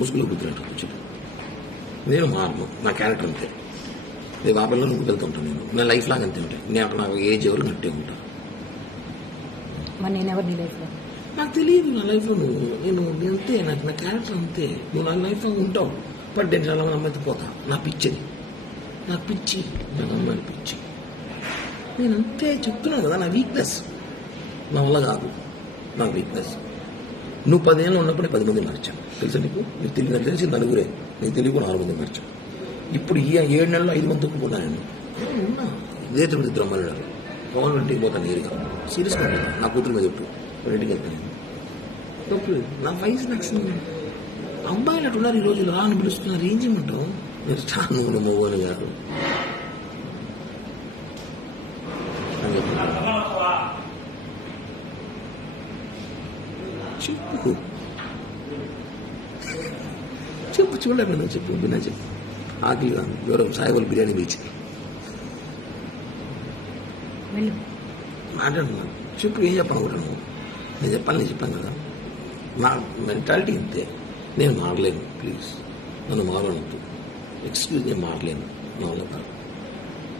ముసుగులో బుద్ధినట్టు కూర్చో నేను మారను నా క్యారెక్టర్ అంతే. ఆ పిల్లలు నువ్వు వెళ్తుంటాను నేను. నా లైఫ్ లాగా అంతే ఉంటాయి నేను నాకు ఏజ్ ఎవరు నట్టే ఉంటా. మరి నేను ఎవరు నీ లైఫ్లో? నాకు తెలియదు నా లైఫ్లో నువ్వు. నేను అంతే. నాకు నా క్యారెక్టర్ అంతే. నువ్వు నా లైఫ్లో ఉంటావు. బట్ నేను చాలా అమ్మాయితో పోతా. నా పిచ్చిది నా పిచ్చి. నా అమ్మాయిని పిచ్చి. నేను అంతే చెప్తున్నాను కదా నా వీక్నెస్ నా వల్ల కాదు. నా వీక్నెస్ నువ్వు పదేళ్ళు ఉన్నప్పుడు పది మంది మర్చాను. తెలుసా నీకు? నీకు తెలియదు తెలిసి నలుగురే. నీకు తెలియకు నాలుగు మంది మర్చాను. ఇప్పుడు ఈ ఏడు నెలలు ఐదు మంది తొక్కుకున్నా నేను. ఉన్నా. ఇదే తిరుపతి ఇద్దరు పవన్ ఇంటికి పోతాను నేరుగా సీరియస్గా నా కూతురు మీద చెప్పు వాళ్ళ ఇంటికి వెళ్తాను నేను. తప్పు నా వయసు నచ్చింది అబ్బాయిలు అటు ఈ రోజు రా అని పిలుస్తున్నారు. ఏం చేయమంటావు? మీరు చాలా మోగోని గారు అని చెప్పి చెప్పు. చెప్పు చూడలేదు చెప్పు బిన్నా చెప్పు. ఆకలి ఎవరో సాయిబల్ బిర్యానీ వెళ్ళు. మాట్లాడుతున్నాను చెప్పు ఏం చెప్పాలనుకుంటాను నేను చెప్పాలి నేను చెప్పాను కదా. నా మెంటాలిటీ ఇంతే. నేను మారలేను ప్లీజ్. నన్ను మారవద్దు. ఎక్స్క్యూజ్ నేను మారలేను. నా వల్ల కాదు.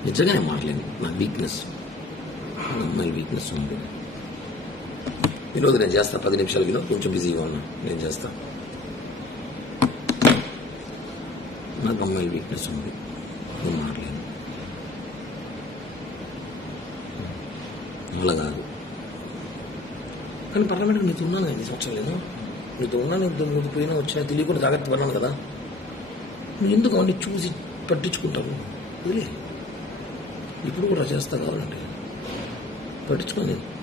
నిజంగా నేను మారలేను. నా వీక్నెస్ నా అమ్మాయి వీక్నెస్ ఉంది. ఈరోజు నేను చేస్తాను పది నిమిషాలు వినో కొంచెం బిజీగా ఉన్నాను నేను చేస్తాను నాకు అమ్మాయి వీక్నెస్ ఉంది. నేను మారలేను కాదు. కానీ పార్లమెంట్కి నీతో ఉన్నాను కదా సంవత్సరం లేదు నీతో ఉన్నాను నీకు నువ్వు పోయినా వచ్చినా తెలియకుండా జాగ్రత్త పడినాను కదా. నువ్వు ఎందుకు అవన్నీ చూసి పట్టించుకుంటావు? వదిలే. ఇప్పుడు కూడా చేస్తా కావాలంటే. పట్టించుకోలేదు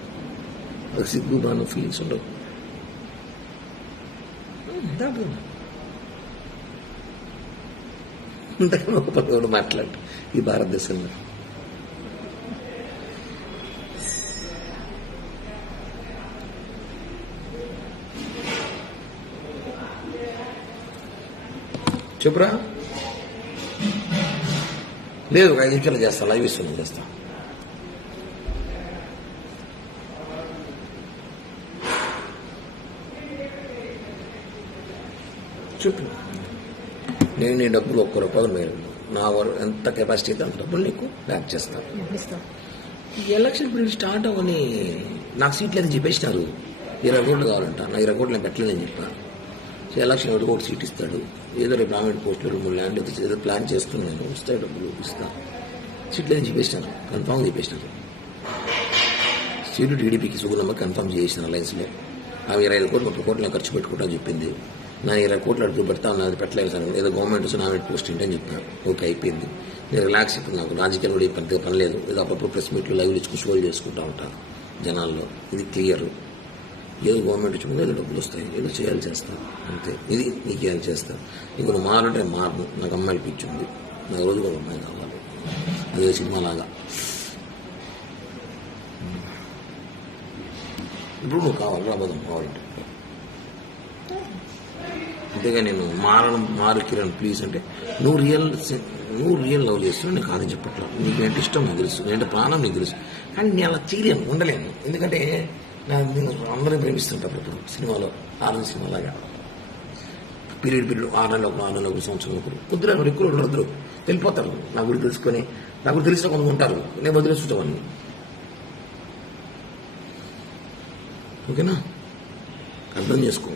ఒక సిగ్గు బాను ఫీలింగ్స్ ఉండవు దాంట్లో అంతకన్నా ఒక పది కూడా మాట్లాడు ఈ భారతదేశంలో చెప్పురా లేదు ఒక ఐదు నిమిషాలు చేస్తా లైవ్ ఇస్తున్నాను చేస్తా చెప్పు. నేను నీ డబ్బులు ఒక్క రూపాయలు మేలు నా వర ఎంత కెపాసిటీ అయితే అంత డబ్బులు నీకు బ్యాక్ చేస్తాను ఎలక్షన్ పీరియడ్ స్టార్ట్ అవ్వని నాకు సీట్లు అని చెప్పేసినారు. ఇరవై కోట్లు కావాలంట. నా ఇరవై కోట్లు నేను పెట్టలేదని చెప్పా. సో ఎలక్షన్ ఎవరికి ఒక సీట్ ఇస్తాడు. ఏదో రేపు ప్రామినెంట్ పోస్టులు రెండు మూడు ల్యాండ్ ఏదో ప్లాన్ చేసుకుని నేను. వస్తాయి డబ్బులు ఇస్తా. సీట్లు అని చెప్పేసినారు. కన్ఫామ్ చెప్పేసినారు. సీటు టీడీపీకి సుగుణమ్మ కన్ఫామ్ చేసిన అలయన్స్లో ఆమె ఇరవై ఐదు కోట్లు ముప్పై కోట్లు ఖర్చు పెట్టుకుంటా చెప్పింది. నా ఇరవై కోట్లు అడుగు పెడతా అది పెట్టలేదు సార్. ఏదో గవర్నమెంట్ వచ్చి నామినేట్ పోస్ట్ ఏంటని చెప్పాను ఓకే అయిపోయింది. నేను రిలాక్స్ ఇప్పుడు నాకు రాజకీయాలు కూడా పెద్దగా పని లేదు. ఏదో అప్పుడప్పుడు ప్రెస్ మీట్లు లైవ్ ఇచ్చుకుని షోలు చేసుకుంటూ ఉంటాను జనాల్లో. ఇది క్లియర్ ఏదో గవర్నమెంట్ ఇచ్చుకుంటే ఏదో డబ్బులు వస్తాయి. ఏదో చేయాలి చేస్తాను అంతే. ఇది నీకు చేయాలి చేస్తాను నీకు నువ్వు మారంటే మారను. నాకు అమ్మాయిలు పిచ్చింది నాకు రోజు కూడా అమ్మాయి కావాలి. అదే సినిమాలాగా. ఇప్పుడు నువ్వు కావాలి? రాబోదాం కావాలంటే. అంతేగా నేను మారడం మారు కిరణ్ ప్లీజ్ అంటే నువ్వు రియల్ నువ్వు రియల్ లవ్ చేస్తున్నావు నేను కాదని చెప్పట్లా. నీకు ఏంటి ఇష్టం నాకు తెలుసు. ఏంటి ప్రాణం నీకు తెలుసు. అండ్ నేను అలా చేయలేను ఉండలేను. ఎందుకంటే నేను అందరిని ప్రేమిస్తుంటారు ఇప్పుడు సినిమాలో ఆరు సినిమాలాగా. పీరియడ్ పీరియడ్ ఆరు నెలలు ఒకరు ఆరు నెలలు ఒకరు సంవత్సరం ఒకరు. కొద్దిగా ఎక్కువ ఉండరు వెళ్ళిపోతారు. నా గురి తెలుసుకొని నా గురి తెలిసిన కొంత ఉంటారు. నేను వదిలేస్తుంటామని ఓకేనా? అర్థం చేసుకో.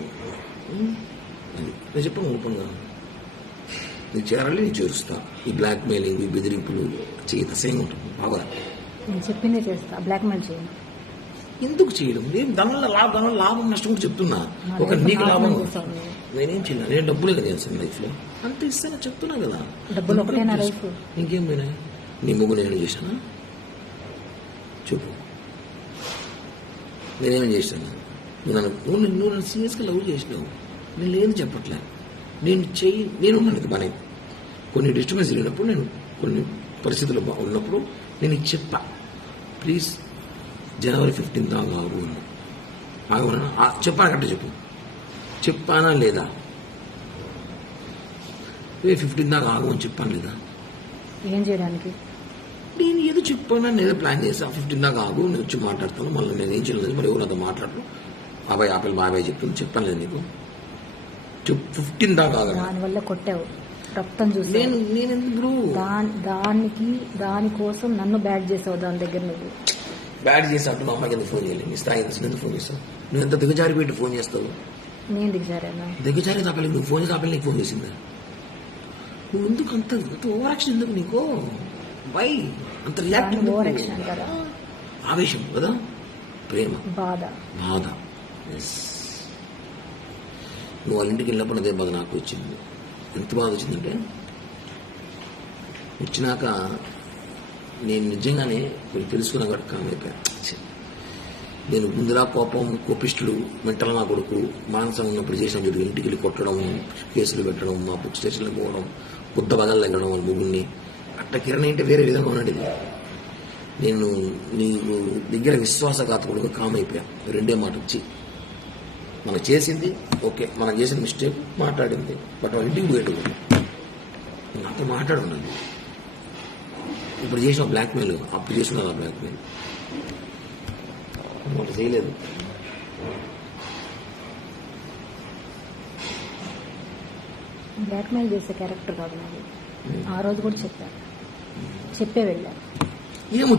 నేను చెప్పాను ఓపెన్గా నీకు చేరాలి నేను చేరుస్తా. ఈ బ్లాక్ మెయిలింగ్ ఈ బెదిరింపులు చేయదు అసహ్యంగా ఉంటుంది. బాగా. నేను చెప్పిందే చేస్తా. బ్లాక్మెయిల్ చేయను ఎందుకు చేయడం? నేను దానివల్ల లాభం దానివల్ల లాభం నష్టం కూడా చెప్తున్నా. ఒక నీకు లాభం. నేనేం చేయలేదు నేను డబ్బులే కదా చేస్తాను లైఫ్లో. అంత ఇస్తాను చెప్తున్నా కదా. డబ్బులు life. ఇంకేం పోయినాయి నీ ముగ్గు నేను చేశానా? చెప్పు. నేనేం చేశాను? నువ్వు నన్ను- నువ్వు నన్ను సీరియస్గా లవ్ చేసినావు. నేను లేదు చెప్పట్లే. నేను చెయ్యి నేను ఉన్నాను పని కొన్ని డిస్టర్బెన్స్ లేనప్పుడు నేను కొన్ని పరిస్థితులు ఉన్నప్పుడు నేను చెప్పా. ప్లీజ్ జనవరి ఫిఫ్టీన్త్ దాకా ఆగు అని ఆగమన్నా చెప్పాను కరెక్ట్ చెప్పు. చెప్పానా లేదా? ఏ ఫిఫ్టీన్ దాకా ఆగు అని చెప్పాను లేదా? ఏం చేయడానికి? నేను ఏదో చెప్పాను? నేను ప్లాన్ చేసా. ఫిఫ్టీన్ దాకా ఆగు నేను వచ్చి మాట్లాడతాను. మళ్ళీ నేను ఏం చేయలేదు మరి ఎవరు నాతో మాట్లాడరు? బాబాయ్ ఆపిల్ బాబాయ్ చెప్తుంది చెప్పాను లేదు నీకు. ఫిఫ్టీన్ దాకా. దానివల్ల కొట్టావు. రక్తం చూసి నేను నేను ఎందుకు బ్రో దాని దానికి దానికోసం నన్ను బ్యాట్ చేసావు దాని దగ్గర నువ్వు. బ్యాడ్ చేసి అంటూ మా అమ్మాయికి ఎందుకు ఫోన్ చేయాలి నీ స్థాయి ఎందుకు ఫోన్ చేస్తావు నువ్వు ఎంత దిగజారి పెట్టి ఫోన్ చేస్తావు? నేను దిగజారానా దిగజారి తప్పలేదు. నువ్వు ఫోన్ చేసి నీకు ఫోన్ చేసిందా? నువ్వు ఎందుకు అంత అంత ఓవరాక్షన్ ఎందుకు నీకు? వై అంత రియాక్ట్ ఓవర్ యాక్షన్ ఆవేశం కదా? ప్రేమ. బాధ. బాధ. ఎస్ నువ్వు వాళ్ళ ఇంటికి వెళ్ళినప్పుడు అదే బాధ నాకు వచ్చింది. ఎంత బాధ వచ్చిందంటే వచ్చినాక నేను నిజంగానే కొంచెం తెలుసుకున్నా కాబట్టి నేను ముందులా కోపం కోపిష్టుడు మెంటల్ నా కొడుకు మానసం ఉన్నప్పుడు చేసిన చూడు ఇంటికి వెళ్ళి కొట్టడం కేసులు పెట్టడం మా బుక్ స్టేషన్లో పోవడం బుద్ధ బదలు తగ్గడం వాళ్ళ ముగ్గురిని. అట్ట కిరణ్ అంటే వేరే విధంగా ఉన్నాడు నేను నీ దగ్గర విశ్వాసఘాతకుడుగా కామ్ కామైపోయా. రెండే మాట వచ్చి మనం చేసింది ఓకే మనం చేసిన మిస్టేక్ మాట్లాడింది బట్ వాళ్ళ ఇంటికి పోయేటప్పుడు నాతో మాట్లాడున్నాను ఇప్పుడు చేసిన బ్లాక్మెయిల్ అప్పుడు చేసిన బ్లాక్మెయిల్ వాళ్ళు చేయలేదు. బ్లాక్మెయిల్ చేసే క్యారెక్టర్ కాదు నాది. ఆ రోజు కూడా చెప్పా చెప్పే వెళ్ళా ఏమొచ్చు